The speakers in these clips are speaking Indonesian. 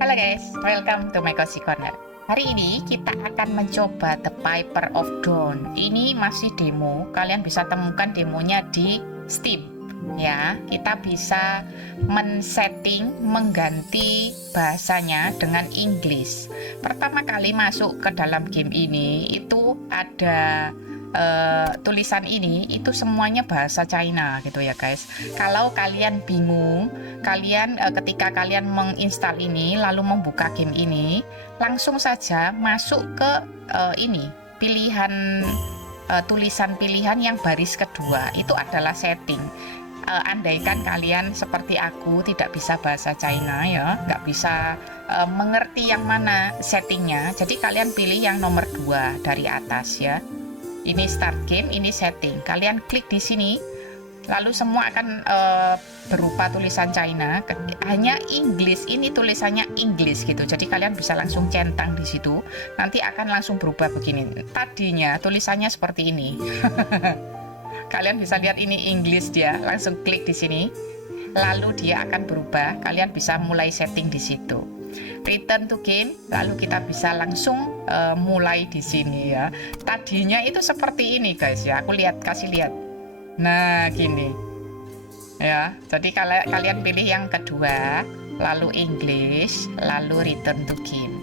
Halo guys, welcome to my cozy corner. Hari ini kita akan mencoba The Piper of Dawn. Ini masih demo, kalian bisa temukan demonya di Steam. Ya, kita bisa men-setting, mengganti bahasanya dengan English. Pertama kali masuk ke dalam game ini, itu ada tulisan ini, itu semuanya bahasa China gitu ya guys. Kalau kalian bingung, ketika kalian menginstal ini lalu membuka game ini, langsung saja masuk ke ini pilihan tulisan pilihan yang baris kedua, itu adalah setting. Andaikan kalian seperti aku tidak bisa bahasa China ya, nggak bisa mengerti yang mana settingnya, jadi kalian pilih yang nomor 2 dari atas ya. Ini start game, ini setting. Kalian klik di sini, lalu semua akan berupa tulisan China. Hanya English, ini tulisannya English gitu. Jadi kalian bisa langsung centang di situ. Nanti akan langsung berubah begini. Tadinya tulisannya seperti ini. Kalian bisa lihat ini English dia. Langsung klik di sini, lalu dia akan berubah. Kalian bisa mulai setting di situ. Return to game, lalu kita bisa langsung mulai di sini ya. Tadinya itu seperti ini guys ya, aku kasih lihat. Nah gini ya, jadi kalian pilih yang kedua, lalu English, lalu return to game,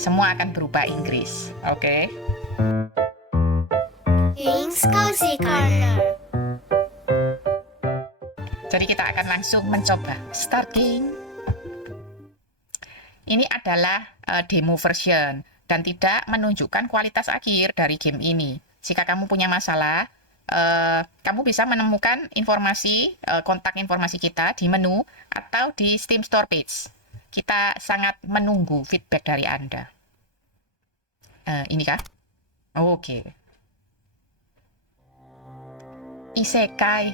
semua akan berubah Inggris. Oke. King's Cozy Corner. Jadi kita akan langsung mencoba starting. Ini adalah demo version dan tidak menunjukkan kualitas akhir dari game ini. Jika kamu punya masalah, kamu bisa menemukan informasi, kontak informasi kita di menu atau di Steam Store page. Kita sangat menunggu feedback dari Anda. Ini kah? Oke. Isekai.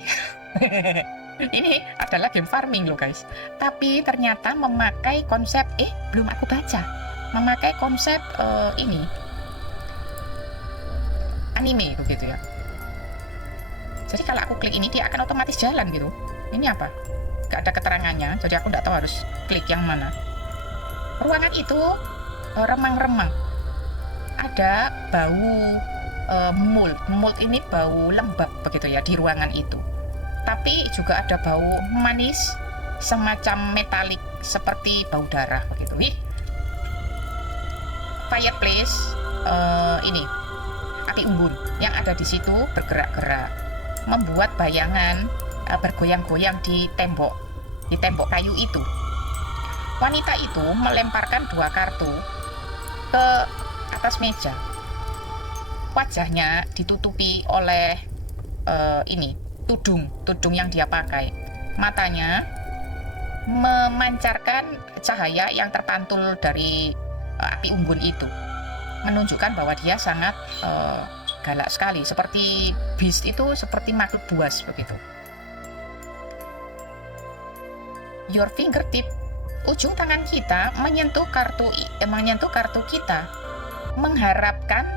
Ini adalah game farming loh guys, tapi ternyata memakai konsep belum aku baca, memakai konsep ini anime begitu ya. Jadi kalau aku klik ini dia akan otomatis jalan gitu. Ini apa? Gak ada keterangannya, jadi aku nggak tahu harus klik yang mana. Ruangan itu remang-remang, ada bau mold ini bau lembab begitu ya di ruangan itu. Tapi juga ada bau manis semacam metalik seperti bau darah begitu. Fireplace ini api unggun yang ada di situ bergerak-gerak, membuat bayangan bergoyang-goyang di tembok kayu itu. Wanita itu melemparkan 2 kartu ke atas meja. Wajahnya ditutupi oleh tudung yang dia pakai. Matanya memancarkan cahaya yang terpantul dari api unggun itu, menunjukkan bahwa dia sangat galak sekali, seperti beast itu, seperti makhluk buas begitu. Your fingertip, ujung tangan kita menyentuh kartu kita, mengharapkan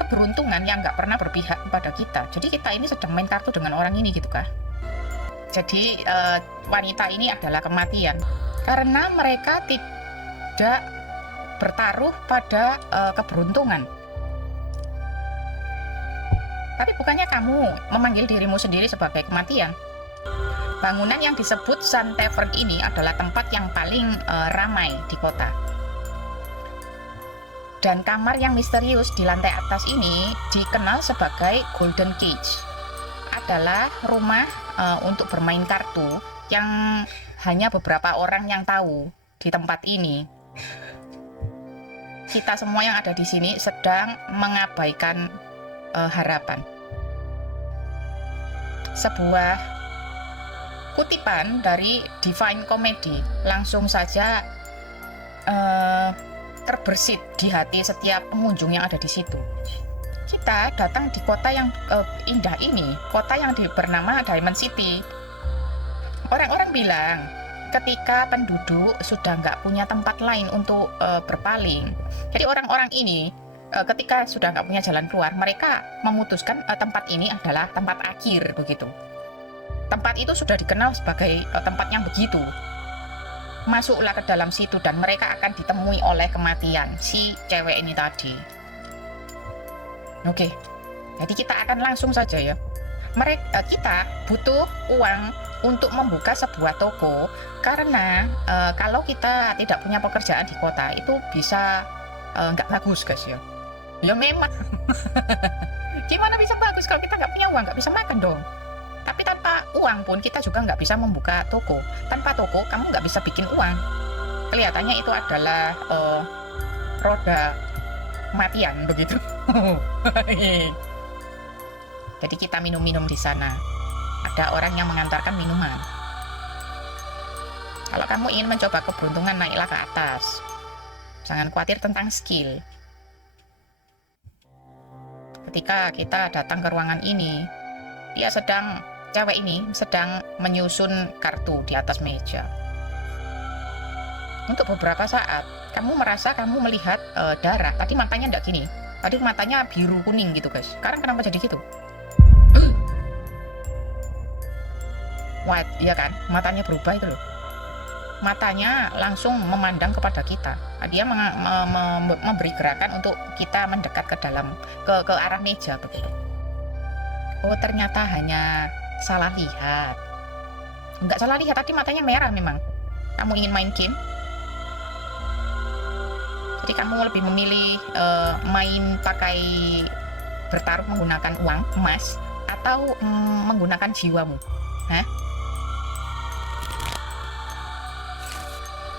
keberuntungan yang nggak pernah berpihak kepada kita. Jadi kita ini sedang main kartu dengan orang ini gitu kah? Jadi wanita ini adalah kematian karena mereka tidak bertaruh pada keberuntungan. Tapi bukannya kamu memanggil dirimu sendiri sebagai kematian? Bangunan yang disebut Sun Tavern ini adalah tempat yang paling ramai di kota. Dan kamar yang misterius di lantai atas ini dikenal sebagai Golden Cage. Adalah rumah untuk bermain kartu yang hanya beberapa orang yang tahu di tempat ini. Kita semua yang ada di sini sedang mengabaikan harapan. Sebuah kutipan dari Divine Comedy langsung saja terbersit di hati setiap pengunjung yang ada di situ. Kita datang di kota yang indah ini, kota yang bernama Diamond City. Orang-orang bilang ketika penduduk sudah nggak punya tempat lain untuk berpaling, jadi orang-orang ini ketika sudah nggak punya jalan keluar, mereka memutuskan tempat ini adalah tempat akhir begitu. Tempat itu sudah dikenal sebagai tempat yang begitu. masuklah ke dalam situ dan mereka akan ditemui oleh kematian si cewek ini tadi. Oke, jadi kita akan langsung saja ya. Kita butuh uang untuk membuka sebuah toko karena kalau kita tidak punya pekerjaan di kota itu bisa nggak bagus guys ya. Ya memang. Gimana bisa bagus kalau kita nggak punya uang, nggak bisa makan dong. Tapi tanpa uang pun kita juga nggak bisa membuka toko. Tanpa toko kamu nggak bisa bikin uang. Kelihatannya itu adalah roda kematian begitu. Jadi kita minum-minum di sana. Ada orang yang mengantarkan minuman. Kalau kamu ingin mencoba keberuntungan, naiklah ke atas. Jangan khawatir tentang skill. Ketika kita datang ke ruangan ini, cewek ini sedang menyusun kartu di atas meja. Untuk beberapa saat, kamu merasa kamu melihat darah. Tadi matanya enggak gini. Tadi matanya biru kuning gitu guys. Sekarang kenapa jadi gitu? White, iya kan? Matanya berubah itu loh. Matanya langsung memandang kepada kita. Dia memberi gerakan untuk kita mendekat ke dalam ke arah meja begitu. Oh, ternyata hanya salah lihat. Enggak salah lihat, tadi matanya merah memang. Kamu ingin main game? Jadi kamu lebih memilih main pakai bertarung menggunakan uang emas atau menggunakan jiwamu? Hah?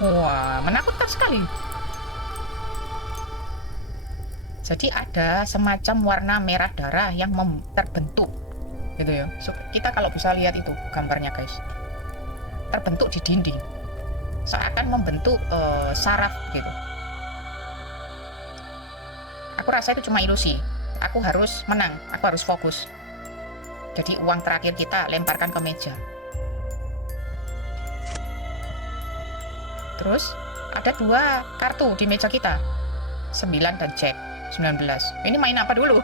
Wah, menakutkan sekali. Jadi ada semacam warna merah darah yang terbentuk, gitu ya. So, kita kalau bisa lihat itu gambarnya guys, terbentuk di dinding, seakan membentuk saraf gitu. Aku rasa itu cuma ilusi. Aku harus menang, aku harus fokus. Jadi uang terakhir kita lemparkan ke meja. Terus ada 2 kartu di meja kita, 9 dan Jack 19. Ini main apa dulu?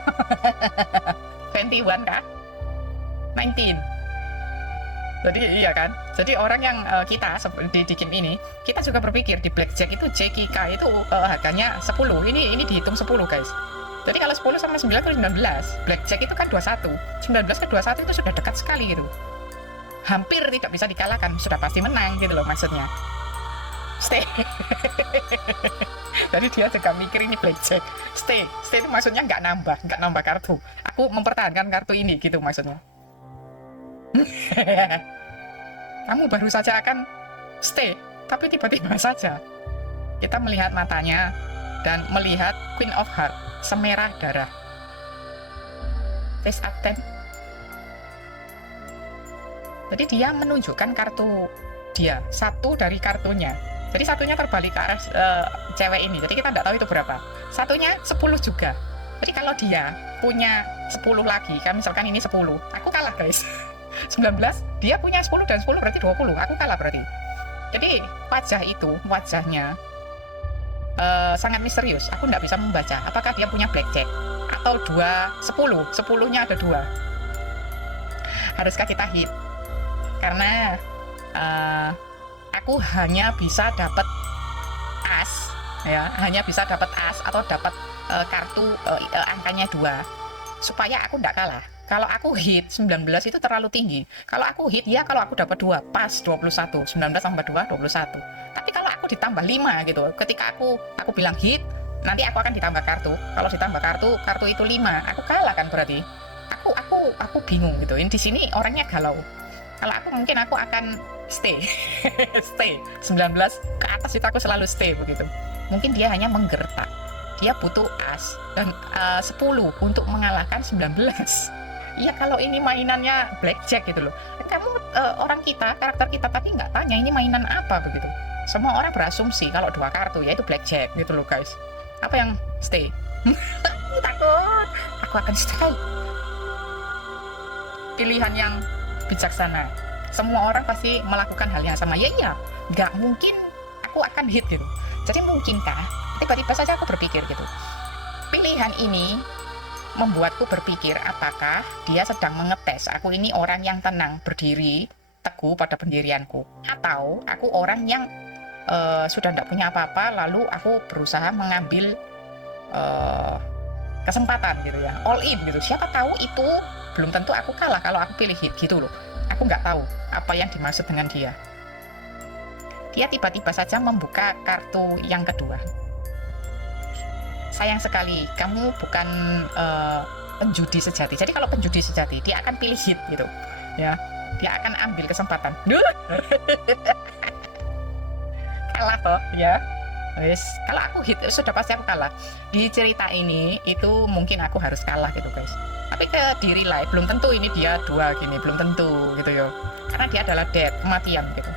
21 kah? 19. Jadi iya kan? Jadi orang yang kita di game ini, kita juga berpikir di blackjack itu JKK itu harganya 10. Ini dihitung 10 guys. Jadi kalau 10 sama 9 itu 19. Blackjack itu kan 21. 19 ke 21 itu sudah dekat sekali gitu. Hampir tidak bisa dikalahkan, sudah pasti menang gitu loh maksudnya. Stay. Jadi dia juga mikir ini blackjack. Stay itu maksudnya nggak nambah kartu. Aku mempertahankan kartu ini gitu maksudnya. Kamu baru saja akan stay, tapi tiba-tiba saja kita melihat matanya dan melihat Queen of Heart semerah darah. Face attempt. Jadi dia menunjukkan kartu dia, satu dari kartunya. Jadi satunya terbalik ke arah cewek ini. Jadi kita tidak tahu itu berapa. Satunya 10 juga. Jadi kalau dia punya 10 lagi, kan misalkan ini 10, aku kalah guys. 19, dia punya 10 dan 10 berarti 20, aku kalah berarti. Jadi wajahnya sangat misterius. Aku tidak bisa membaca apakah dia punya blackjack atau 10-nya ada 2. Haruskah kita hit? Karena aku hanya bisa dapat as ya, atau dapat kartu angkanya 2 supaya aku tidak kalah. Kalau aku hit 19 itu terlalu tinggi. Kalau aku hit ya, kalau aku dapat 2 pas 21, 19 tambah 2 21. Tapi kalau aku ditambah 5 gitu, ketika aku bilang hit, nanti aku akan ditambah kartu. Kalau ditambah kartu itu 5, aku kalah kan berarti. Aku bingung gitu. Di sini orangnya galau. Kalau aku mungkin aku akan stay. 19 ke atas itu aku selalu stay begitu. Mungkin dia hanya menggertak. Dia butuh as dan 10 untuk mengalahkan 19. Iya, kalau ini mainannya blackjack gitu loh. Kamu karakter kita tadi nggak tanya ini mainan apa begitu. Semua orang berasumsi kalau 2 kartu yaitu blackjack gitu loh guys. Apa yang stay? Takut. Aku akan stay. Pilihan yang bijaksana. Semua orang pasti melakukan hal yang sama. Ya iya, nggak mungkin aku akan hit gitu. Jadi mungkinkah? Tiba-tiba saja aku berpikir gitu. Pilihan ini membuatku berpikir apakah dia sedang mengetes aku ini orang yang tenang, berdiri teguh pada pendirianku, atau aku orang yang sudah tidak punya apa-apa, lalu aku berusaha mengambil kesempatan gitu ya, all in gitu. Siapa tahu itu belum tentu aku kalah kalau aku pilih hit gitu loh. Aku nggak tahu apa yang dimaksud dengan dia. Dia tiba-tiba saja membuka kartu yang kedua. Sayang sekali, kamu bukan penjudi sejati. Jadi kalau penjudi sejati, dia akan pilih hit gitu, ya. Dia akan ambil kesempatan. Duh, kalah toh, ya. Wes, kalau aku hit sudah pasti aku kalah. Di cerita ini itu mungkin aku harus kalah gitu guys. Tapi ke diri lain belum tentu ini dia dua gini, belum tentu gitu yo. Karena dia adalah death, kematian gitu.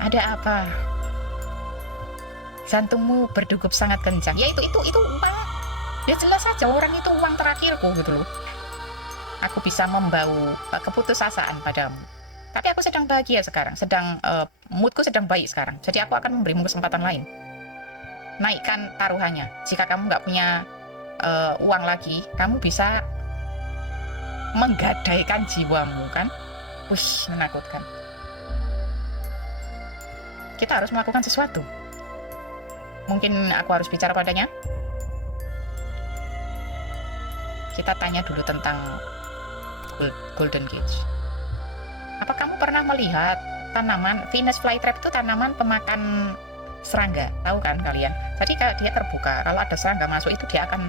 Ada apa? Jantungmu berdegup sangat kencang. Ya itu uang. Ya jelas saja orang itu uang terakhirku gitu loh. Aku bisa membau keputusasaan padamu. Tapi aku sedang bahagia sekarang, moodku sedang baik sekarang. Jadi aku akan memberimu kesempatan lain. Naikkan taruhannya. Jika kamu nggak punya uang lagi, kamu bisa menggadaikan jiwamu kan? Wih, menakutkan. Kita harus melakukan sesuatu. Mungkin aku harus bicara padanya. Kita tanya dulu tentang Golden Gate. Apa kamu pernah melihat tanaman Venus flytrap itu tanaman pemakan serangga? Tahu kan kalian? Jadi kalau dia terbuka, kalau ada serangga masuk itu dia akan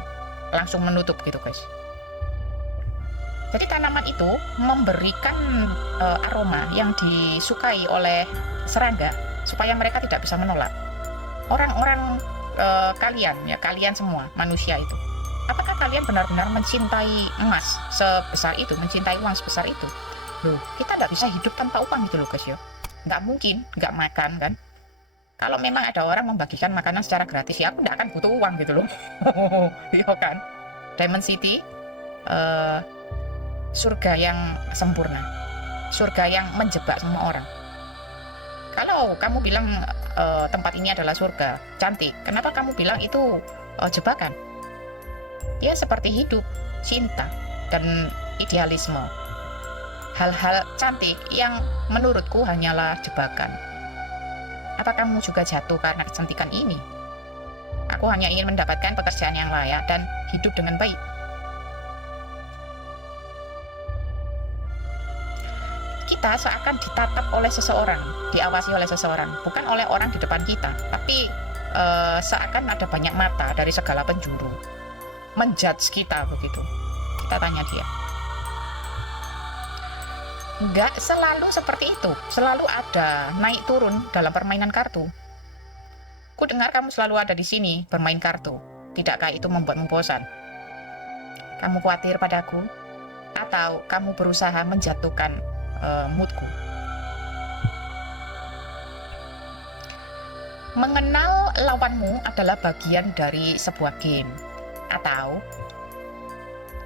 langsung menutup gitu guys. Jadi tanaman itu memberikan aroma yang disukai oleh serangga supaya mereka tidak bisa menolak. Orang-orang kalian semua manusia itu, apakah kalian benar-benar mencintai emas sebesar itu, mencintai uang sebesar itu? Loh, kita nggak bisa hidup tanpa uang gitu loh guys ya. Nggak mungkin nggak makan kan. Kalau memang ada orang membagikan makanan secara gratis, ya aku nggak akan butuh uang gitu loh. Iya kan. Diamond City, surga yang sempurna, surga yang menjebak semua orang. Kalau kamu bilang tempat ini adalah surga, cantik, kenapa kamu bilang itu jebakan? Ya seperti hidup, cinta, dan idealisme. Hal-hal cantik yang menurutku hanyalah jebakan. Apa kamu juga jatuh karena kecantikan ini? Aku hanya ingin mendapatkan pekerjaan yang layak dan hidup dengan baik. Kita seakan ditatap oleh seseorang, diawasi oleh seseorang, bukan oleh orang di depan kita, tapi seakan ada banyak mata dari segala penjuru menjudge kita begitu. Kita tanya dia. Enggak selalu seperti itu, selalu ada naik turun dalam permainan kartu. Ku dengar kamu selalu ada di sini bermain kartu. Tidakkah itu membuatmu bosan? Kamu khawatir padaku? Atau kamu berusaha menjatuhkan moodku? Mengenal lawanmu adalah bagian dari sebuah game. Atau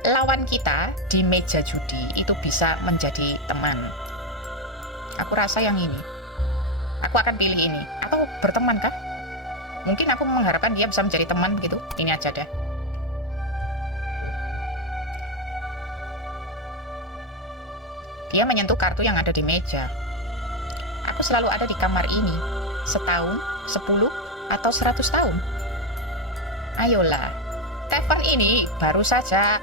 lawan kita di meja judi itu bisa menjadi teman. Aku rasa yang ini. Aku akan pilih ini. Atau berteman kah? Mungkin aku mengharapkan dia bisa menjadi teman begitu. Ini aja deh. Dia menyentuh kartu yang ada di meja. Aku selalu ada di kamar ini. Setahun, 10, atau 100 tahun. Ayolah. Stefan ini baru saja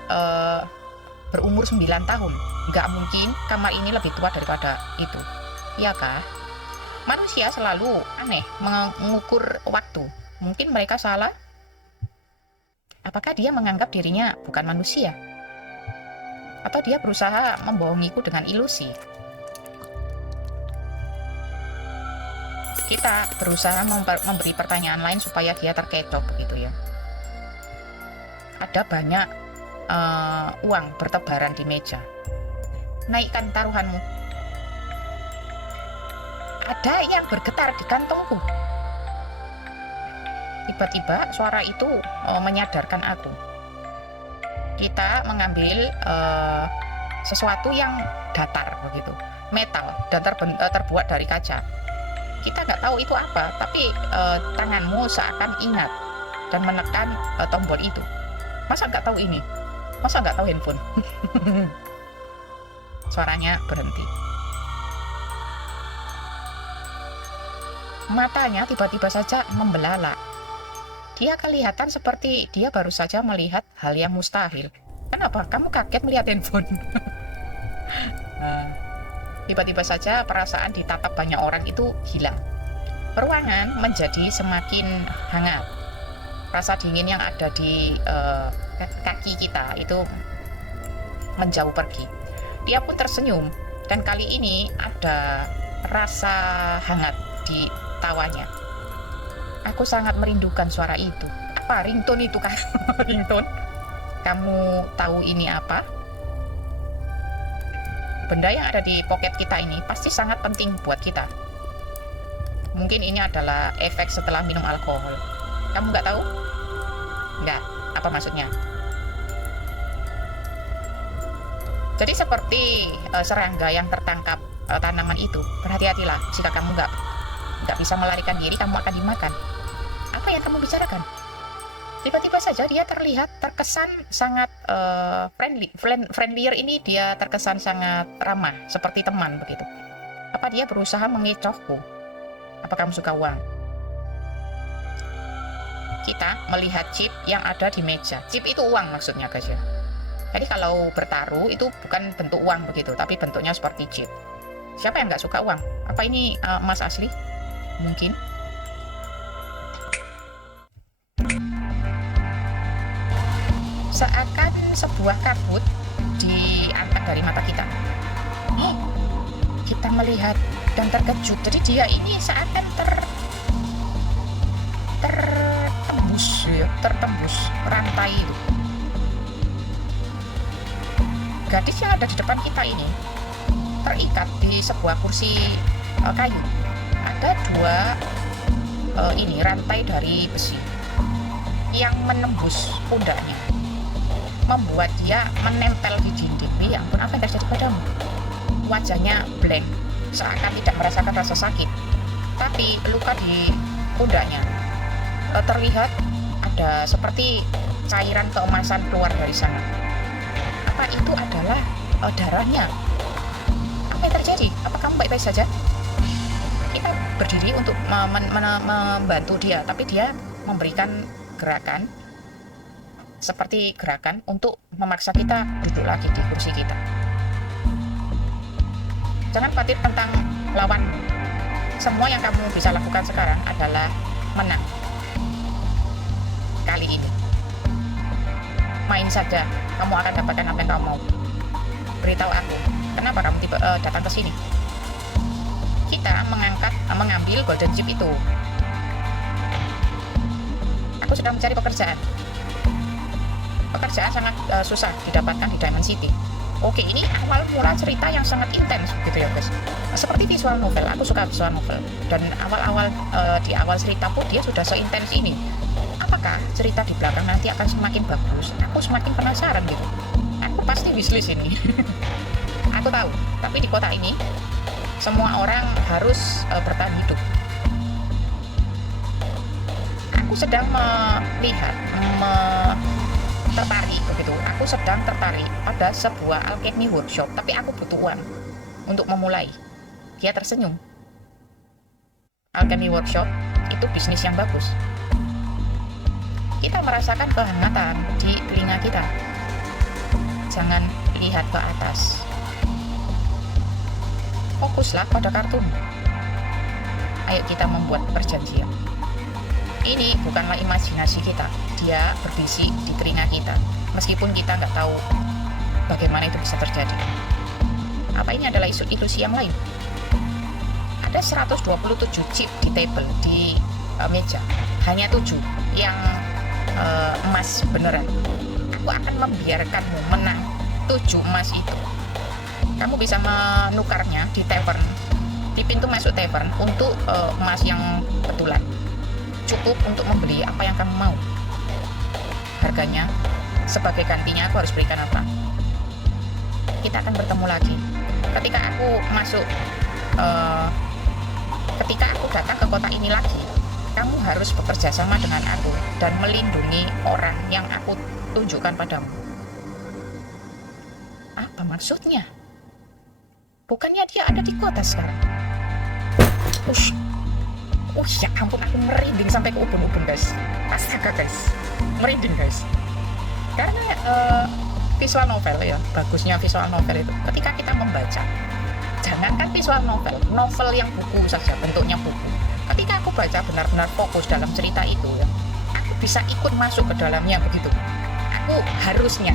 berumur 9 tahun. Nggak mungkin kamar ini lebih tua daripada itu. Iya kah? Manusia selalu aneh mengukur waktu. Mungkin mereka salah? Apakah dia menganggap dirinya bukan manusia? Atau dia berusaha membohongiku dengan ilusi? Kita berusaha memberi pertanyaan lain supaya dia terkecoh begitu ya. Ada banyak uang bertebaran di meja. Naikkan taruhanmu. Ada yang bergetar di kantongku. Tiba-tiba suara itu menyadarkan aku. Kita mengambil sesuatu yang datar begitu, metal dan terbuat dari kaca. Kita nggak tahu itu apa, tapi tanganmu seakan ingat dan menekan tombol itu. Masa nggak tahu ini? Masa nggak tahu handphone? Suaranya berhenti. matanya tiba-tiba saja membelalak. Dia kelihatan seperti dia baru saja melihat hal yang mustahil. Kenapa? Kamu kaget melihat handphone? Tiba-tiba saja perasaan ditatap banyak orang itu hilang. Ruangan menjadi semakin hangat. Rasa dingin yang ada di kaki kita itu menjauh pergi. Dia pun tersenyum, dan kali ini ada rasa hangat di tawanya. Aku sangat merindukan suara itu. Apa ringtone itu kan? Ringtone? Kamu tahu ini apa? Benda yang ada di pocket kita ini pasti sangat penting buat kita. Mungkin ini adalah efek setelah minum alkohol. Kamu nggak tahu? Nggak. Apa maksudnya? Jadi seperti serangga yang tertangkap tanaman itu, berhati-hatilah jika kamu nggak bisa melarikan diri, kamu akan dimakan. Apa yang kamu bicarakan? Tiba-tiba saja dia terkesan sangat friendlier ini, dia terkesan sangat ramah, seperti teman begitu. Apa dia berusaha mengecohku? Apa kamu suka uang? Kita melihat chip yang ada di meja. Chip itu uang maksudnya guys ya. Jadi kalau bertaruh itu bukan bentuk uang begitu, tapi bentuknya seperti chip. Siapa yang nggak suka uang? Apa ini emas asli? Mungkin. Seakan sebuah kabut diangkat dari mata kita. Kita melihat dan terkejut. Jadi dia ini seakan tertembus rantai itu. Gadis yang ada di depan kita ini terikat di sebuah kursi kayu. Ada dua rantai dari besi yang menembus pundaknya, membuat dia menempel di dinding. Ya ampun, apa yang terjadi padamu? Wajahnya blank, seakan tidak merasakan rasa sakit, tapi luka di pundaknya terlihat ada seperti cairan keemasan keluar dari sana. Apa itu adalah darahnya? Apa yang terjadi? Apa kamu baik-baik saja? Kita berdiri untuk membantu dia, tapi dia memberikan gerakan seperti gerakan untuk memaksa kita duduk lagi di kursi kita. Jangan khawatir tentang lawan. Semua yang kamu bisa lakukan sekarang adalah menang. Kali ini main saja, kamu akan dapatkan apa yang kamu mau. Beritahu aku, kenapa kamu datang ke sini? Kita mengambil golden chip itu. Aku sedang mencari pekerjaan. Pekerjaan sangat susah didapatkan di Diamond City. Oke, ini awal mula cerita yang sangat intens gitu ya guys. Seperti visual novel, aku suka visual novel. Dan awal-awal di awal cerita pun dia sudah seintens ini. Apakah cerita di belakang nanti akan semakin bagus? Aku semakin penasaran gitu. Aku pasti wishlist ini. Aku tahu, tapi di kota ini semua orang harus bertahan hidup. Aku sedang tertarik begitu. Aku sedang tertarik pada sebuah alchemy workshop, tapi aku butuh uang untuk memulai. Dia tersenyum. Alchemy workshop itu bisnis yang bagus. Kita merasakan kehangatan di telinga kita. Jangan lihat ke atas. Fokuslah pada kartun. Ayo kita membuat perjanjian. Ini bukanlah imajinasi kita. Dia berbisik di telinga kita. Meskipun kita nggak tahu bagaimana itu bisa terjadi. Apa ini adalah ilusi yang lain? Ada 127 chip di table, di meja. Hanya 7 yang emas beneran. Aku akan membiarkanmu menang 7 emas itu. Kamu bisa menukarnya di tavern, di pintu masuk tavern untuk emas yang betulan. Cukup untuk membeli apa yang kamu mau. Harganya, sebagai gantinya aku harus berikan apa? Kita akan bertemu lagi. Ketika aku datang ke kota ini lagi, kamu harus bekerja sama dengan aku dan melindungi orang yang aku tunjukkan padamu. Apa maksudnya? Bukannya dia ada di kota sekarang? Ya ampun, aku merinding sampai ke ubun-ubun guys. Astaga guys, merinding guys. Karena visual novel ya, bagusnya visual novel itu ketika kita membaca, jangankan visual novel, novel yang buku saja, bentuknya buku. Ketika aku baca benar-benar fokus dalam cerita itu ya, aku bisa ikut masuk ke dalamnya begitu. Aku harusnya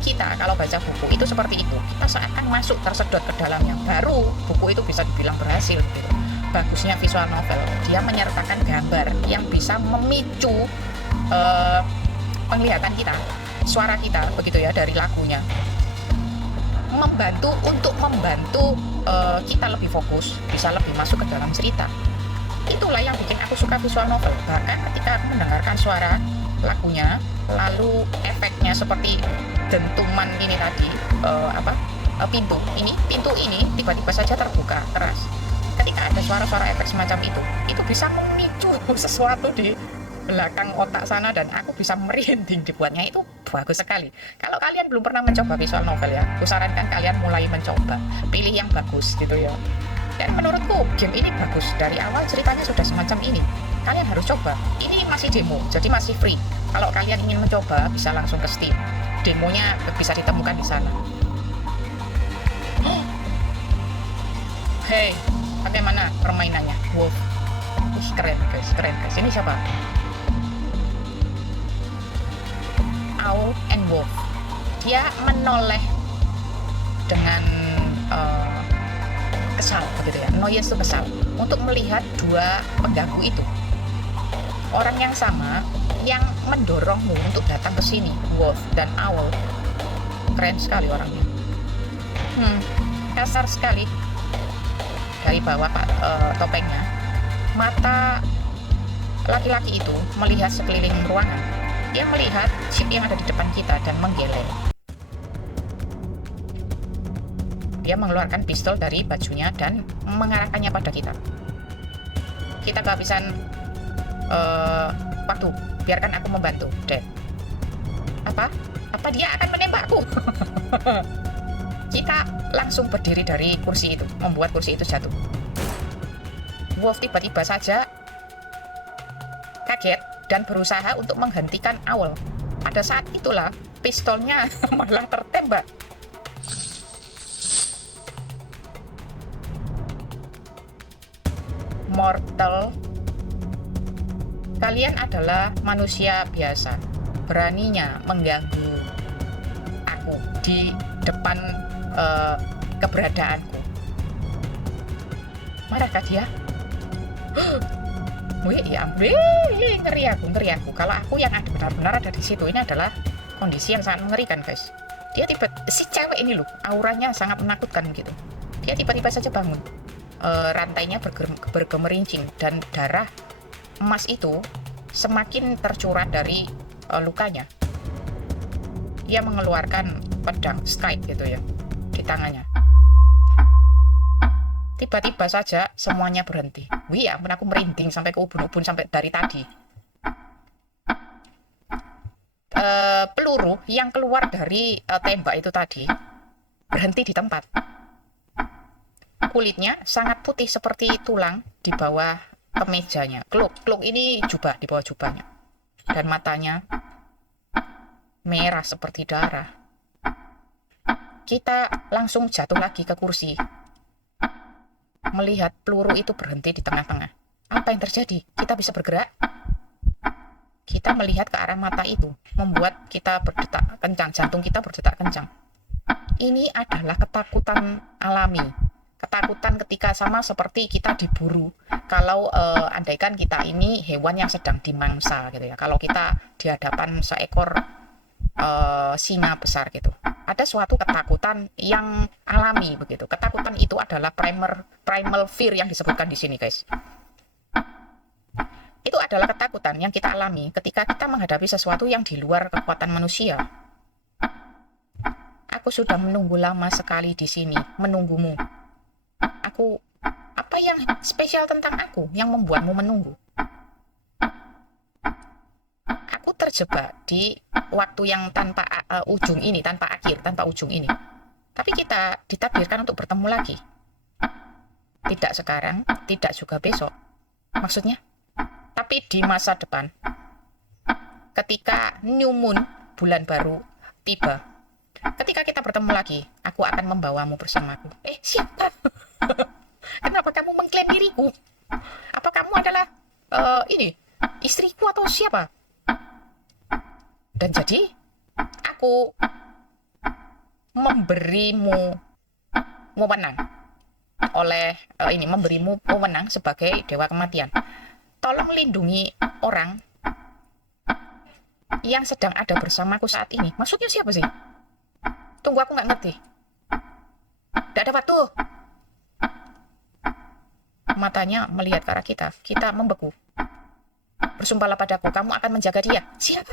kita kalau baca buku itu seperti itu, kita seakan masuk tersedot ke dalamnya, baru buku itu bisa dibilang berhasil gitu. Bagusnya visual novel, dia menyertakan gambar yang bisa memicu penglihatan kita, suara kita begitu ya, dari lagunya, membantu kita lebih fokus, bisa lebih masuk ke dalam cerita. Itulah yang bikin aku suka visual novel. Bahkan ketika aku mendengarkan suara lagunya, lalu efeknya seperti dentuman ini tadi, pintu ini tiba-tiba saja terbuka keras. Ketika ada suara-suara efek semacam itu bisa memicu sesuatu di belakang otak sana, dan aku bisa merinding dibuatnya. Itu bagus sekali. Kalau kalian belum pernah mencoba visual novel ya, aku sarankan kalian mulai mencoba, pilih yang bagus gitu ya. Dan menurutku game ini bagus, dari awal ceritanya sudah semacam ini. Kalian harus coba. Ini masih demo, jadi masih free. Kalau kalian ingin mencoba bisa langsung ke Steam, demonya bisa ditemukan di sana. Hey, bagaimana permainannya? Wolf, keren guys. Ini siapa? Owl and Wolf. Dia menoleh dengan kesal begitu ya. Noyes itu kesal untuk melihat dua pengganggu itu. Orang yang sama yang mendorongmu untuk datang ke sini, Wolf dan Owl. Keren sekali orangnya. Kasar sekali. Dari bawah topengnya, mata laki-laki itu melihat sekeliling ruangan. Dia melihat chip yang ada di depan kita dan menggeleng. Dia mengeluarkan pistol dari bajunya dan mengarahkannya pada kita. Kita kehabisan waktu. Biarkan aku membantu, Dad. Apa dia akan menembakku? Kita langsung berdiri dari kursi itu, membuat kursi itu jatuh. Wolf tiba-tiba saja kaget dan berusaha untuk menghentikan Owl. Pada saat itulah pistolnya malah tertembak. Mortal, kalian adalah manusia biasa, beraninya mengganggu aku di depan keberadaanku. Marahkah dia? Ngeri aku. Kalau aku yang ada benar-benar ada di situ, ini adalah kondisi yang sangat mengerikan, guys. Si cewek ini loh, auranya sangat menakutkan gitu. Dia tiba-tiba saja bangun. Rantainya bergemerincing dan darah emas itu semakin tercurah dari lukanya. Dia mengeluarkan pedang strike gitu ya di tangannya. Tiba-tiba saja semuanya berhenti. Ampun, aku merinding sampai ke ubun-ubun sampai dari tadi. Peluru yang keluar dari tembak itu tadi berhenti di tempat. Kulitnya sangat putih seperti tulang di bawah kemejanya. Kluk ini jubah, di bawah jubahnya. Dan matanya merah seperti darah. Kita langsung jatuh lagi ke kursi, melihat peluru itu berhenti di tengah-tengah. Apa yang terjadi? Kita bisa bergerak. Kita melihat ke arah mata itu, membuat kita berdetak kencang, jantung kita berdetak kencang. Ini adalah ketakutan alami. Ketakutan ketika sama seperti kita diburu. Kalau andaikan kita ini hewan yang sedang dimangsa gitu ya. Kalau kita di hadapan seekor singa besar gitu, ada suatu ketakutan yang alami begitu. Ketakutan itu adalah primal fear yang disebutkan di sini, guys. Itu adalah ketakutan yang kita alami ketika kita menghadapi sesuatu yang di luar kekuatan manusia. Aku sudah menunggu lama sekali di sini, menunggumu. Apa yang spesial tentang aku yang membuatmu menunggu? Aku terjebak di waktu yang tanpa ujung ini, tanpa akhir, tanpa ujung ini. Tapi kita ditakdirkan untuk bertemu lagi. Tidak sekarang, tidak juga besok. Maksudnya? Tapi di masa depan, ketika new moon, bulan baru, tiba, ketika kita bertemu lagi, aku akan membawamu bersamaku. Siapa? Kenapa kamu mengklaim diriku? Apa kamu adalah ini istriku atau siapa? Dan jadi aku memberimu wewenang memberimu wewenang sebagai dewa kematian. Tolong lindungi orang yang sedang ada bersamaku saat ini. Maksudnya siapa sih? Tunggu, aku nggak ngerti. Tidak ada waktu. Matanya melihat ke arah kita. Kita membeku. Bersumpahlah padaku, kamu akan menjaga dia. Siapa?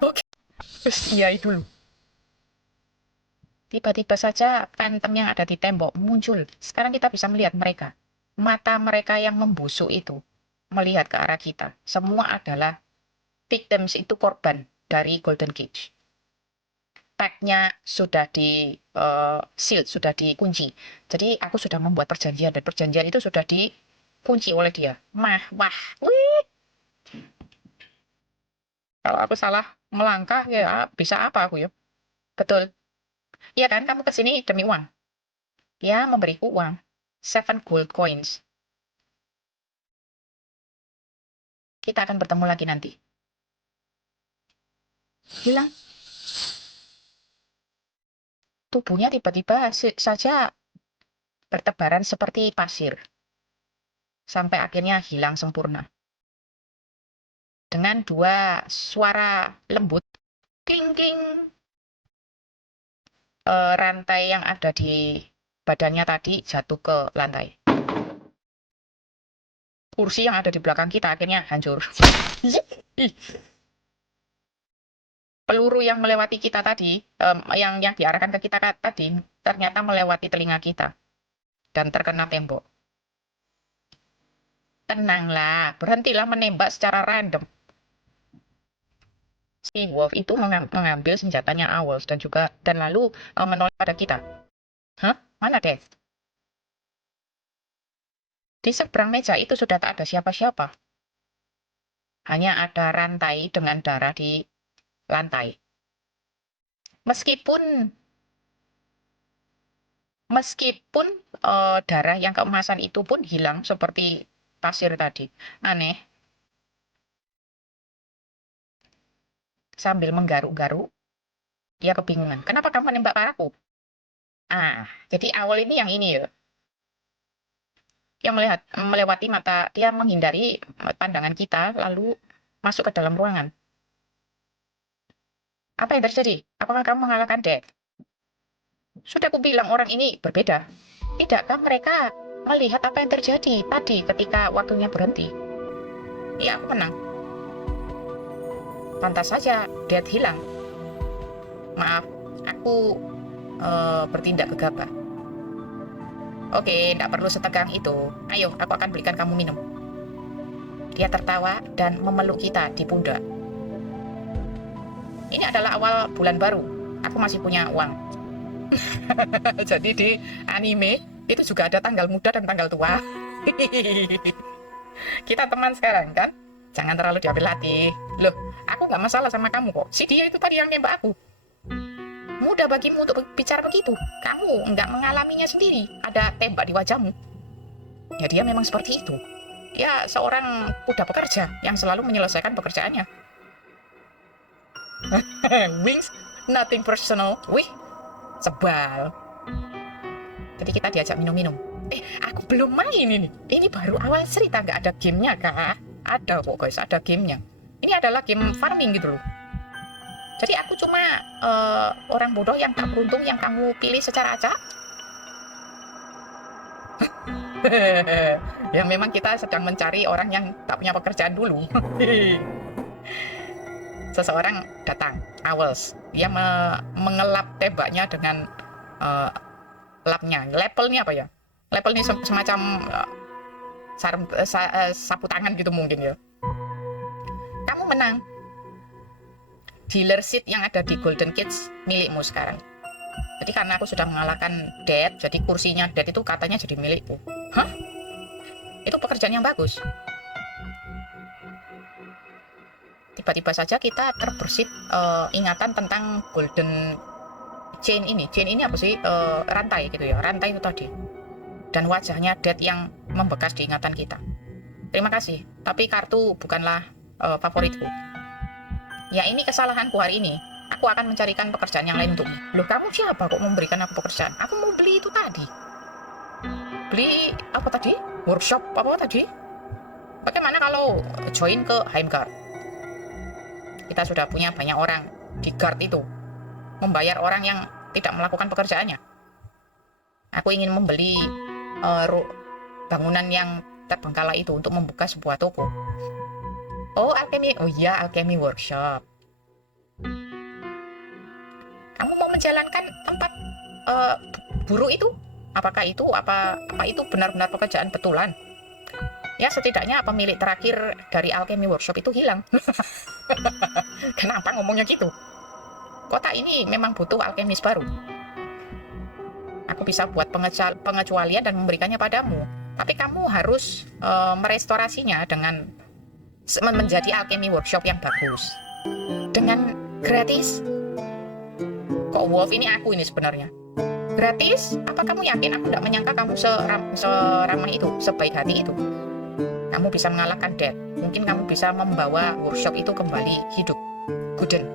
Oke. Iya dulu. Tiba-tiba saja phantom yang ada di tembok muncul. Sekarang kita bisa melihat mereka. Mata mereka yang membusuk itu melihat ke arah kita. Semua adalah victims, itu korban dari Golden Cage. Tag-nya sudah di seal, sudah dikunci. Jadi aku sudah membuat perjanjian, dan perjanjian itu sudah dikunci oleh dia. Wih. Kalau aku salah melangkah, ya bisa apa aku ya? Betul. Iya kan, kamu kesini demi uang. Dia memberiku uang. 7 gold coins. Kita akan bertemu lagi nanti. Hilang. Tubuhnya tiba-tiba saja bertebaran seperti pasir. Sampai akhirnya hilang sempurna. Dengan 2 suara lembut. Kling-kling. Rantai yang ada di badannya tadi jatuh ke lantai. Kursi yang ada di belakang kita akhirnya hancur. Peluru yang melewati kita tadi, yang diarahkan ke kita tadi, ternyata melewati telinga kita dan terkena tembok. Tenanglah, berhentilah menembak secara random. Si Wolf itu mengambil senjatanya Owls dan lalu menoleh pada kita. Hah? Mana Death? Di seberang meja itu sudah tak ada siapa-siapa. Hanya ada rantai dengan darah di lantai. Meskipun darah yang keemasan itu pun hilang seperti pasir tadi. Aneh. Sambil menggaruk-garuk, dia kebingungan. Kenapa kamu menembak ke arahku? Jadi awal ini yang ini ya. Yang melewati mata, dia menghindari pandangan kita, lalu masuk ke dalam ruangan. Apa yang terjadi? Apakah kamu mengalahkan Death? Sudah aku bilang orang ini berbeda. Tidakkah mereka melihat apa yang terjadi tadi ketika waktunya berhenti? Ya, aku menang. Pantas saja Death hilang. Maaf, aku bertindak gegabah. Oke, tidak perlu setegang itu. Ayo, aku akan belikan kamu minum. Dia tertawa dan memeluk kita di pundak. Ini adalah awal bulan baru. Aku masih punya uang. Jadi di anime itu juga ada tanggal muda dan tanggal tua. Kita teman sekarang kan? Jangan terlalu diambil hati. Loh, aku nggak masalah sama kamu kok. Si dia itu tadi yang nembak aku. Mudah bagimu untuk bicara begitu. Kamu nggak mengalaminya sendiri. Ada tembak di wajahmu. Ya dia memang seperti itu. Dia seorang kuda pekerja yang selalu menyelesaikan pekerjaannya. Wings, nothing personal. Wih, sebal. Jadi kita diajak minum-minum. Aku belum main ini. Ini baru awal cerita, nggak ada gamenya kah? Ada kok guys, ada gamenya. Ini adalah game farming gitu loh. Jadi aku cuma orang bodoh yang tak beruntung yang kamu pilih secara acak. Ya memang kita sedang mencari orang yang tak punya pekerjaan dulu. Seseorang datang, Owls. Dia mengelap tembaknya dengan lapnya. Levelnya apa ya? Level ini semacam sapu tangan gitu mungkin ya. Kamu menang. Dealer seat yang ada di Golden Cage milikmu sekarang. Jadi karena aku sudah mengalahkan Death, jadi kursinya Death itu katanya jadi milikku. Hah? Itu pekerjaan yang bagus. Tiba-tiba saja kita terbersit ingatan tentang golden chain ini. Chain ini apa sih? Rantai gitu ya, rantai itu tadi. Dan wajahnya Dad yang membekas di ingatan kita. Terima kasih, tapi kartu bukanlah favoritku. Ya, ini kesalahanku hari ini. Aku akan mencarikan pekerjaan yang lain untukmu. Loh, kamu siapa kok memberikan aku pekerjaan? Aku mau beli itu tadi. Beli apa tadi? Workshop apa tadi? Bagaimana kalau join ke Heimgar? Kita sudah punya banyak orang di guard itu. Membayar orang yang tidak melakukan pekerjaannya. Aku ingin membeli bangunan yang terbengkalai itu untuk membuka sebuah toko. Oh, alchemy. Oh iya, alchemy workshop. Kamu mau menjalankan tempat buruh itu? Apakah itu benar-benar pekerjaan betulan? Ya, setidaknya pemilik terakhir dari alchemy workshop itu hilang. Kenapa ngomongnya gitu? Kota ini memang butuh alkemis baru. Aku bisa buat pengecualian dan memberikannya padamu. Tapi kamu harus merestorasinya dengan menjadi alchemy workshop yang bagus. Dengan gratis. Kok Wolf ini aku ini sebenarnya. Gratis? Apa kamu yakin? Aku tidak menyangka kamu seramah itu, sebaik hati itu. Kamu bisa mengalahkan Dad. Mungkin kamu bisa membawa workshop itu kembali hidup. Gooden.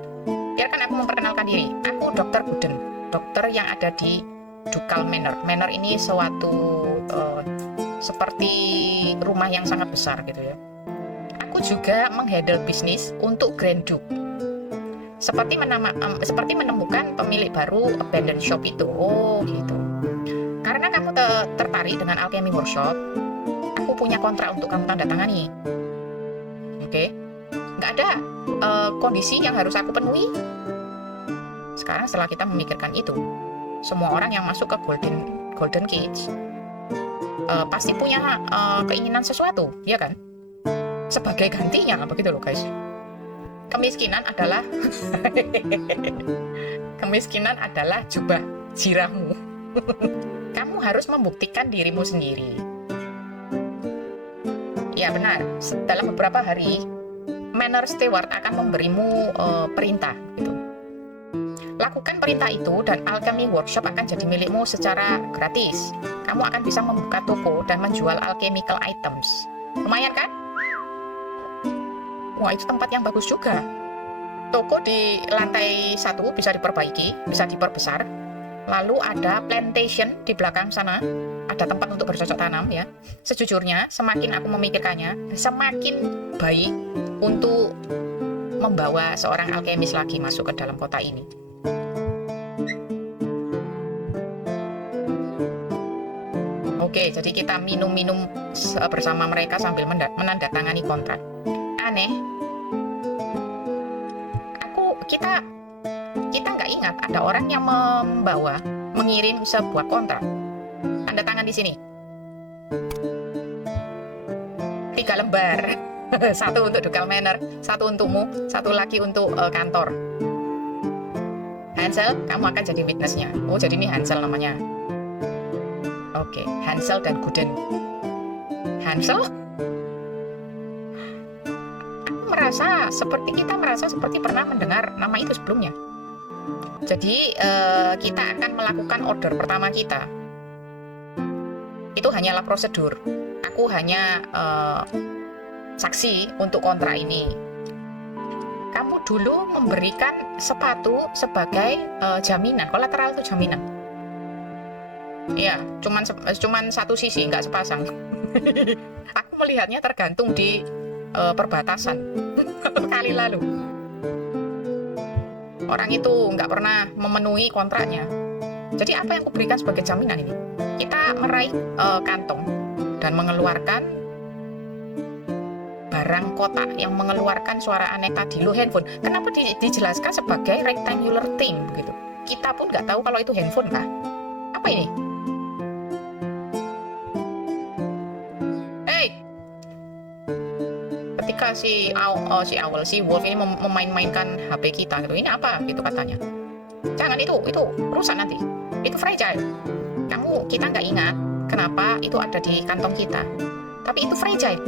Biarkan aku memperkenalkan diri. Aku Dr. Gooden. Dokter yang ada di Ducal Manor. Manor ini suatu seperti rumah yang sangat besar gitu ya. Aku juga menghandle bisnis untuk Grand Duke. Seperti menemukan pemilik baru abandoned shop itu. Oh gitu. Karena kamu tertarik dengan alchemy workshop, aku punya kontrak untuk kamu tanda tangani. Oke? Nggak ada kondisi yang harus aku penuhi. Sekarang setelah kita memikirkan itu, semua orang yang masuk ke Golden Cage pasti punya keinginan sesuatu, ya kan? Sebagai gantinya, begitu loh guys. Kemiskinan adalah jubah jirahmu. Kamu harus membuktikan dirimu sendiri. Ya benar, dalam beberapa hari Manor Steward akan memberimu perintah gitu. Lakukan perintah itu dan alchemy workshop akan jadi milikmu secara gratis. Kamu akan bisa membuka toko dan menjual alchemical items. Lumayan kan? Wah, itu tempat yang bagus juga. Toko di lantai 1 bisa diperbaiki, bisa diperbesar. Lalu ada plantation di belakang sana. Ada tempat untuk bercocok tanam ya. Sejujurnya, semakin aku memikirkannya, semakin baik untuk membawa seorang alkemis lagi masuk ke dalam kota ini. Oke, jadi kita minum-minum bersama mereka sambil menandatangani kontrak. Aneh. Kita nggak ingat ada orang yang mengirim sebuah kontrak. Tanda tangan di sini. 3 lembar. 1 untuk Ducal Manor, 1 untukmu, 1 lagi untuk kantor. Hansel, kamu akan jadi witness-nya. Oh, jadi ini Hansel namanya. Oke, Hansel dan Gooden. Hansel? Kita merasa seperti pernah mendengar nama itu sebelumnya. Jadi kita akan melakukan order pertama kita. Itu hanyalah prosedur. Aku hanya saksi untuk kontrak ini. Kamu dulu memberikan sepatu sebagai jaminan. Kolateral itu jaminan. Ya, cuman satu sisi, nggak sepasang. Aku melihatnya tergantung di perbatasan kali lalu. Orang itu nggak pernah memenuhi kontraknya. Jadi apa yang aku berikan sebagai jaminan ini? Kita meraih kantong dan mengeluarkan barang kotak yang mengeluarkan suara aneh tadi. Lo handphone. Kenapa dijelaskan sebagai rectangular thing begitu? Kita pun nggak tahu kalau itu handphone kah? Apa ini? Ketika si Wolf ini memain-mainkan HP kita gitu, ini apa gitu katanya. Jangan, itu rusak nanti, itu fragile. Kita nggak ingat kenapa itu ada di kantong kita. Tapi itu fragile.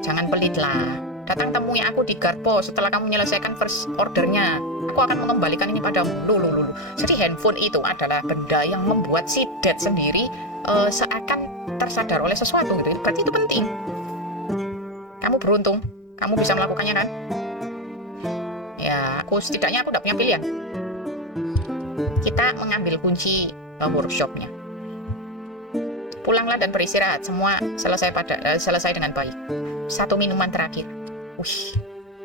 Jangan pelit lah. Datang temui aku di Garpo setelah kamu menyelesaikan first ordernya. Aku akan mengembalikan ini padamu. Loh. Jadi handphone itu adalah benda yang membuat si Dad sendiri seakan tersadar oleh sesuatu gitu. Berarti itu penting. Kamu beruntung. Kamu bisa melakukannya kan? Ya, setidaknya aku udah punya pilihan. Kita mengambil kunci workshopnya. Pulanglah dan beristirahat. Semua selesai dengan baik. Satu minuman terakhir.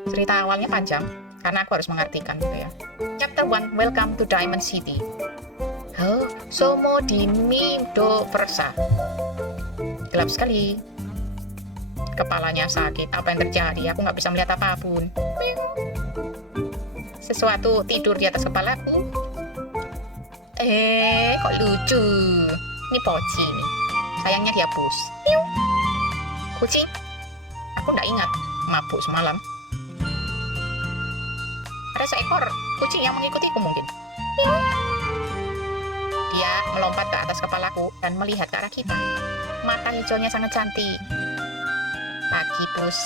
Cerita awalnya panjang karena aku harus mengartikan gitu ya. Chapter 1, Welcome to Diamond City. Oh, somo dimi do persa. Gelap sekali. Kepalanya sakit. Apa yang terjadi? Aku nggak bisa melihat apapun. Sesuatu tidur di atas kepalaku. Kok lucu. Ini poci nih. Sayangnya dihapus. Kucing. Aku nggak ingat mabuk semalam. Ada seekor kucing yang mengikutiku mungkin. Dia melompat ke atas kepalaku dan melihat ke arah kita. Mata hijaunya sangat cantik. Pagi, Pus.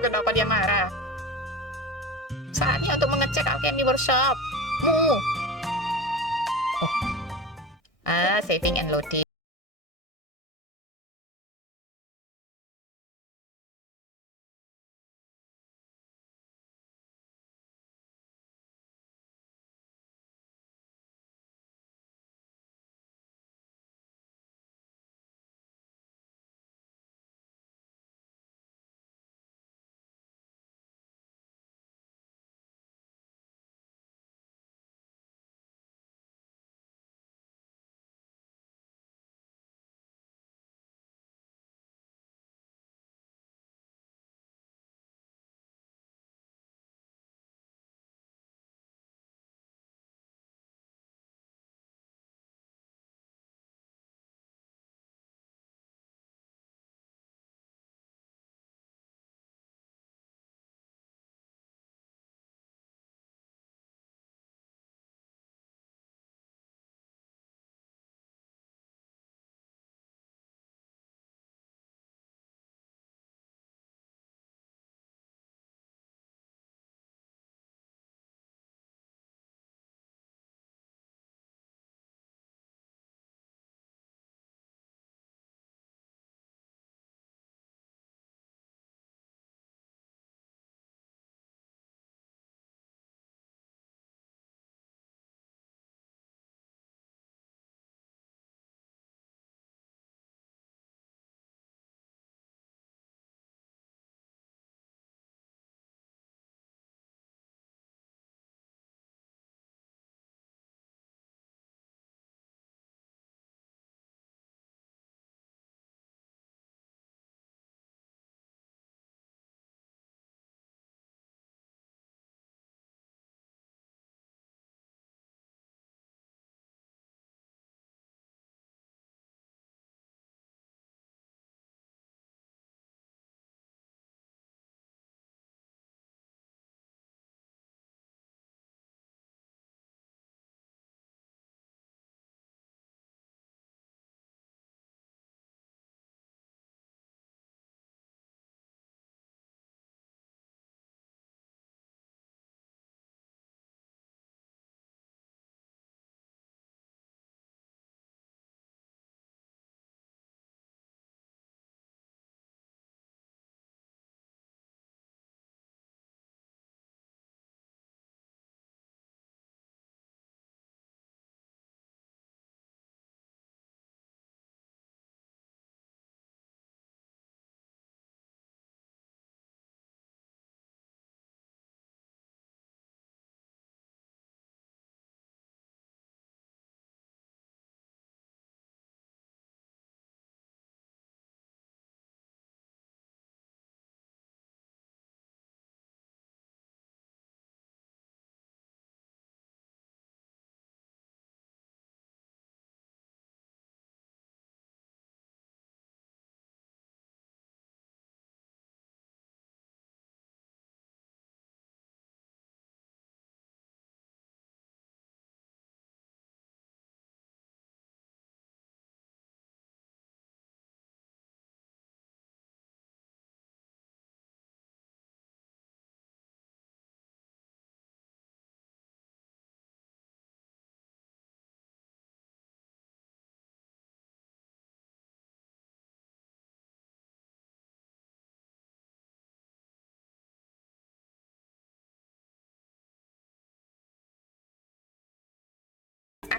Kenapa dia marah? Saatnya untuk mengecek alchemy workshop. Saving and loading.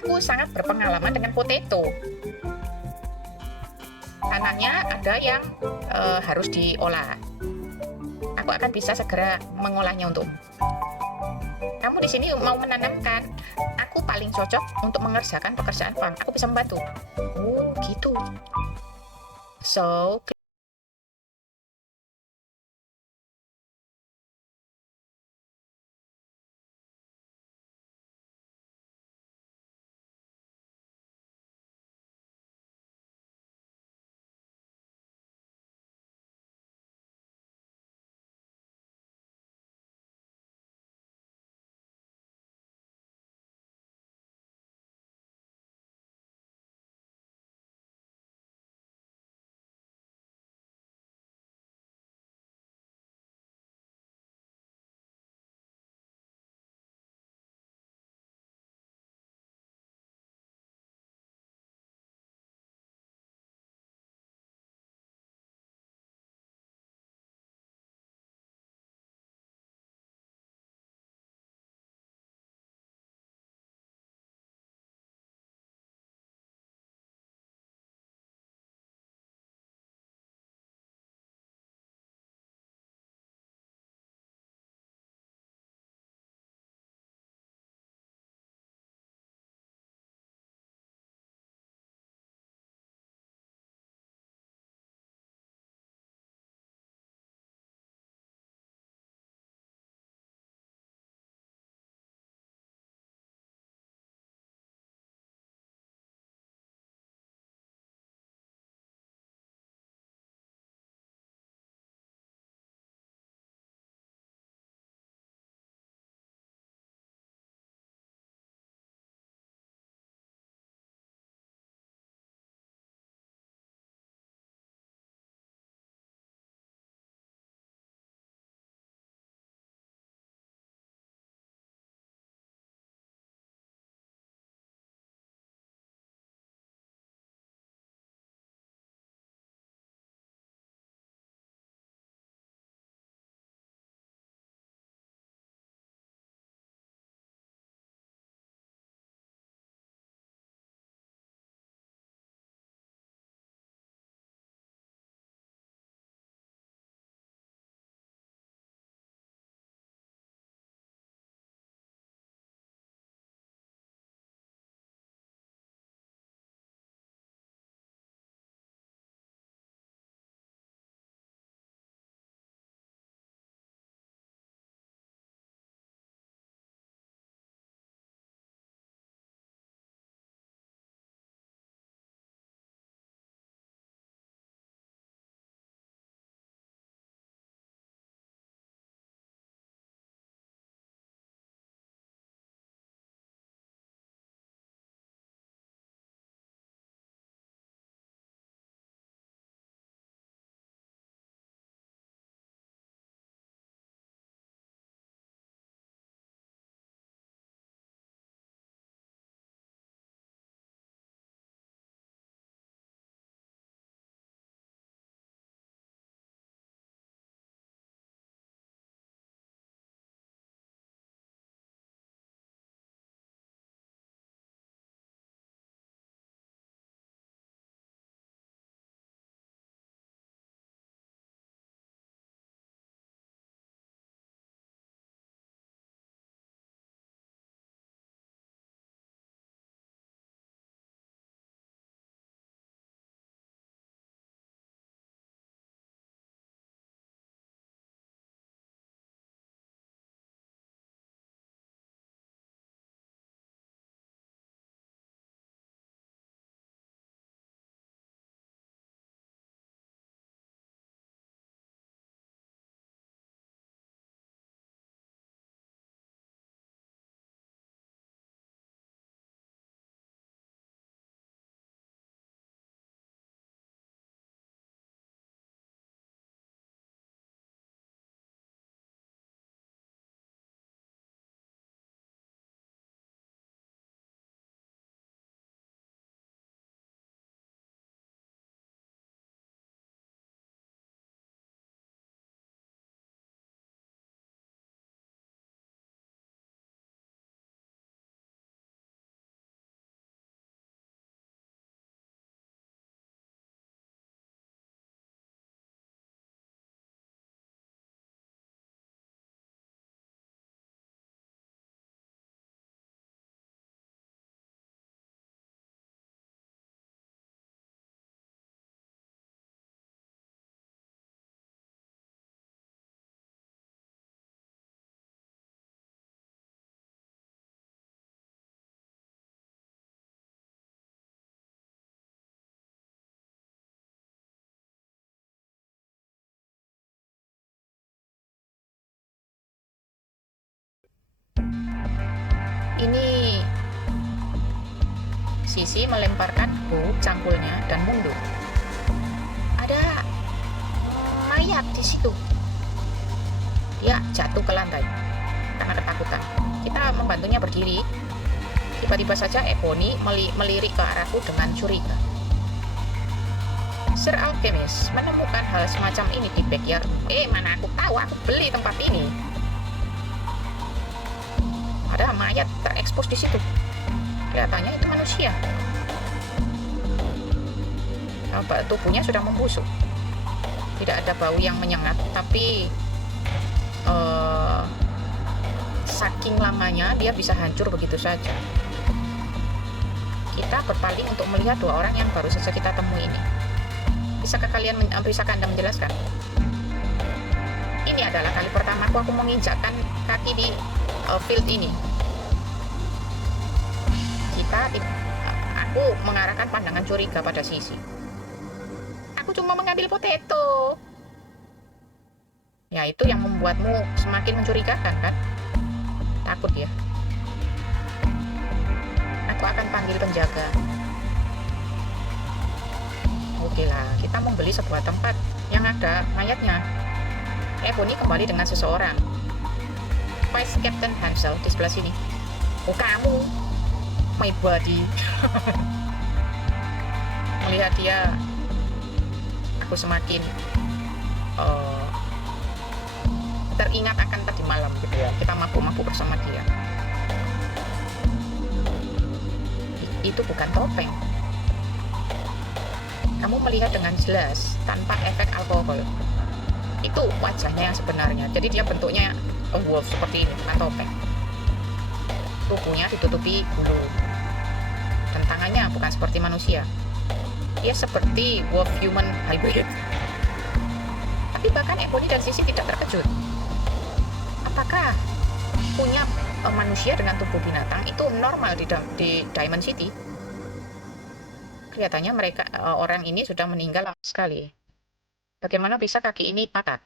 aku sangat berpengalaman dengan potato. Tanahnya ada yang harus diolah. Aku akan bisa segera mengolahnya untuk. Kamu di sini mau menanamkan. Aku paling cocok untuk mengerjakan pekerjaan farm. Aku bisa membantu. Oh, gitu. So, Sisi melemparkan cangkulnya dan mundur. Ada mayat di situ. Dia jatuh ke lantai karena ketakutan. Kita membantunya berdiri. Tiba-tiba saja Ebony melirik ke arahku dengan curiga. Sir Alchemist menemukan hal semacam ini di backyard. Mana aku tahu, aku beli tempat ini. Ada mayat terekspos di situ. Kelihatannya itu manusia. Tubuhnya sudah membusuk. Tidak ada bau yang menyengat, tapi saking lamanya dia bisa hancur begitu saja. Kita berpaling untuk melihat dua orang yang baru saja kita temui ini. Bisakah Anda menjelaskan? Ini adalah kali pertama aku menginjakkan kaki di field ini. Aku mengarahkan pandangan curiga pada Sisi. Aku cuma mengambil potato. Ya, itu yang membuatmu semakin mencurigakan, kan? Takut ya? Aku akan panggil penjaga. Oke lah, kita membeli sebuah tempat yang ada mayatnya. Ebony kembali dengan seseorang. Vice Captain Hansel di sebelah sini. Oh, kamu, my body. Melihat dia, aku semakin teringat akan tadi malam gitu ya. Kita mabuk-mabuk bersama dia. Itu bukan topeng. Kamu melihat dengan jelas tanpa efek alkohol. Itu wajahnya yang sebenarnya. Jadi dia bentuknya wolf seperti ini, bukan topeng. Tubuhnya ditutupi bulu. Dan tangannya bukan seperti manusia. Dia seperti wolf human hybrid. Tapi bahkan Ebony dan Sisi tidak terkejut. Apakah punya manusia dengan tubuh binatang itu normal di Diamond City? Kelihatannya mereka orang ini sudah meninggal lama sekali. Bagaimana bisa kaki ini patah?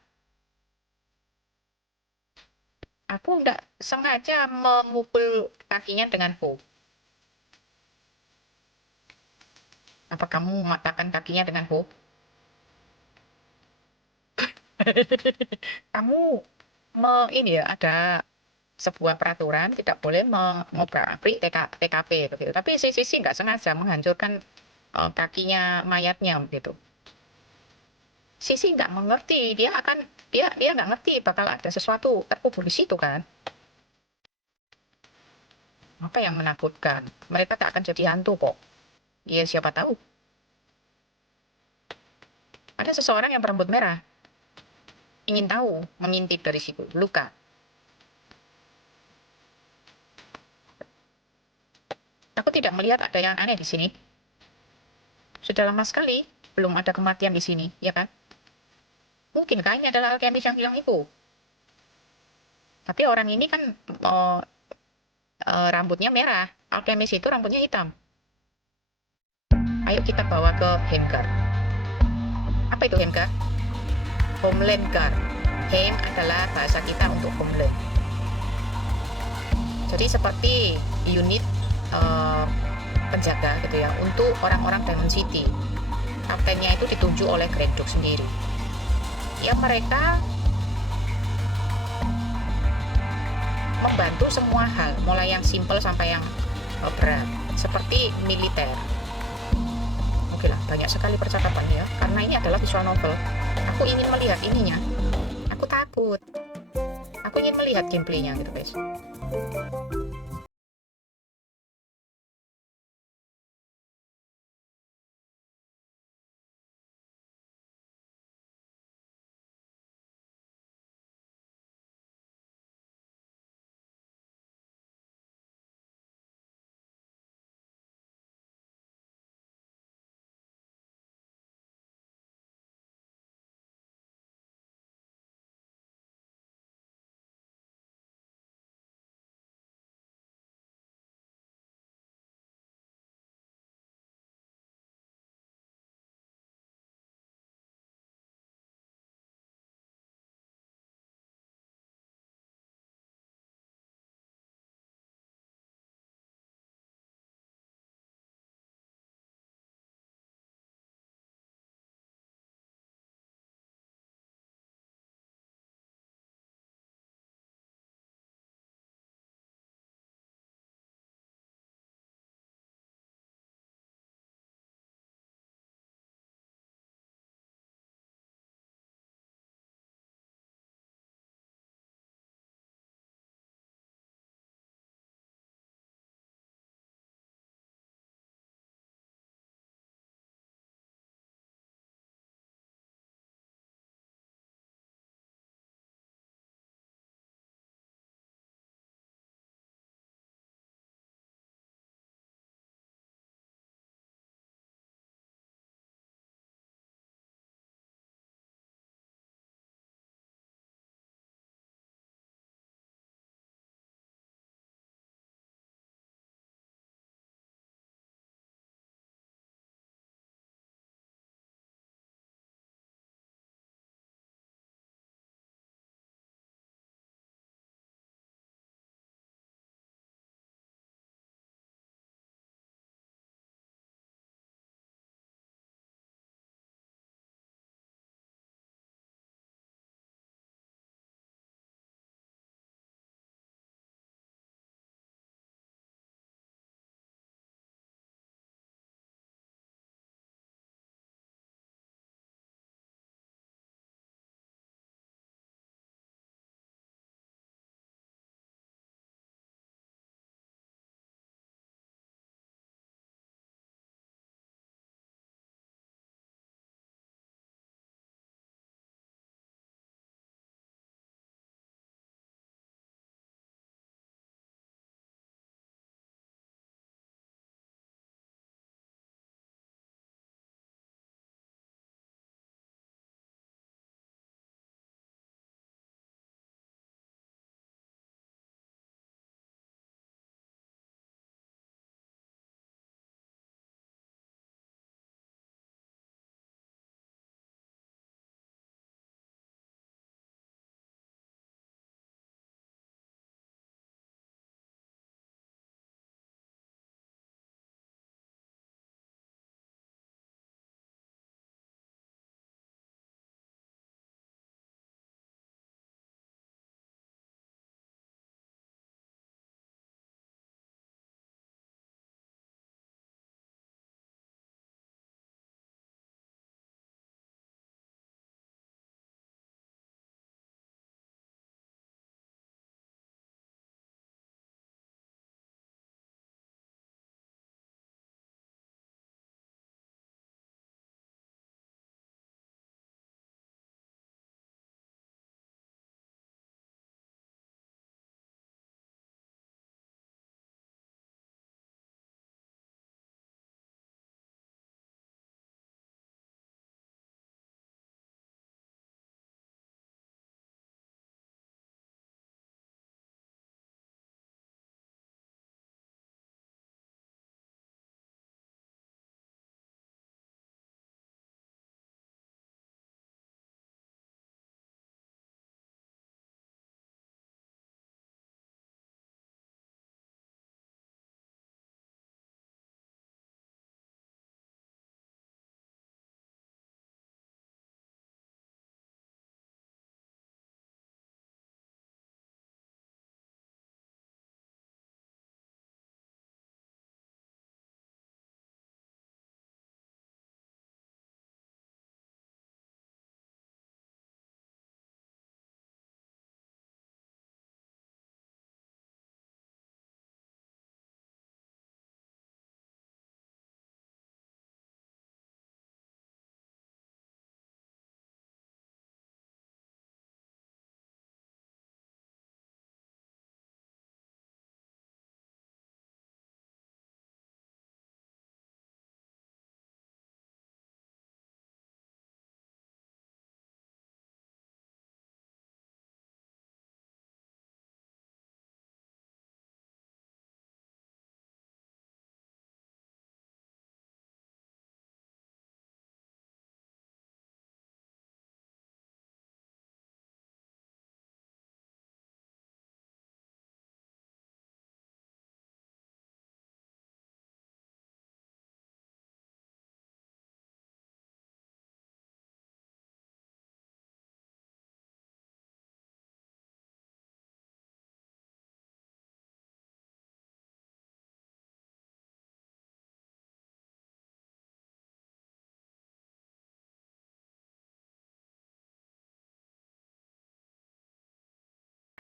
Aku tidak sengaja memukul kakinya dengan hook. Apa kamu mematahkan kakinya dengan hook? Kamu ini ya, ada sebuah peraturan tidak boleh mengobrak-abrik TKP begitu. Tapi Sisi nggak sengaja menghancurkan kakinya mayatnya begitu. Sisi nggak mengerti, dia nggak ngerti bakal ada sesuatu terkubur di situ kan. Apa yang menakutkan? Mereka tak akan jadi hantu kok. Ya siapa tahu. Ada seseorang yang berambut merah. Ingin tahu, mengintip dari situ. Luka. Aku tidak melihat ada yang aneh di sini. Sudah lama sekali belum ada kematian di sini, ya kan? Mungkinkah ini adalah alkemis yang hilang itu? Tapi orang ini kan rambutnya merah. Alkemis itu rambutnya hitam. Ayo kita bawa ke Heimgar. Apa itu Heimgar? Homeland Guard. Heim adalah bahasa kita untuk homeland. Jadi seperti unit penjaga gitu ya untuk orang-orang Diamond City. Kaptennya itu ditunjuk oleh Grey Dog sendiri. Ya mereka membantu semua hal, mulai yang simple sampai yang berat, seperti militer. Oke lah, banyak sekali percakapan ya, karena ini adalah visual novel. Aku ingin melihat ininya. Aku takut. Aku ingin melihat gameplaynya gitu guys.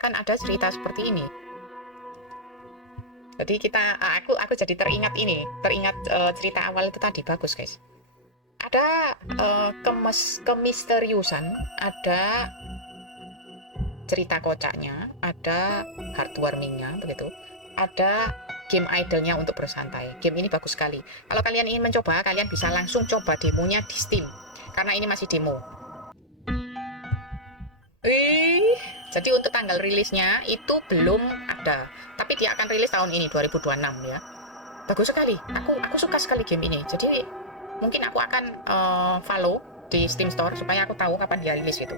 akan ada cerita seperti ini. Jadi aku jadi teringat cerita awal itu tadi, bagus guys. Ada kemisteriusan, ada cerita kocaknya, ada heartwarmingnya begitu, ada game idolnya untuk bersantai. Game ini bagus sekali. Kalau kalian ingin mencoba, kalian bisa langsung coba demonya di Steam, karena ini masih demo. Jadi untuk tanggal rilisnya itu belum ada, tapi dia akan rilis tahun ini 2026 ya. Bagus sekali. Aku suka sekali game ini. Jadi mungkin aku akan follow di Steam Store supaya aku tahu kapan dia rilis gitu.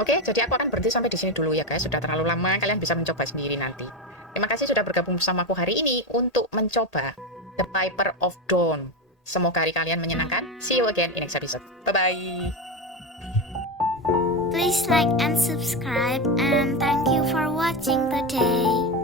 Oke, jadi aku akan berhenti sampai di sini dulu ya guys. Sudah terlalu lama, kalian bisa mencoba sendiri nanti. Terima kasih sudah bergabung bersamaku hari ini untuk mencoba The Piper of Dawn. Semoga hari kalian menyenangkan. See you again in next episode. Bye-bye. Please like and subscribe, and thank you for watching today.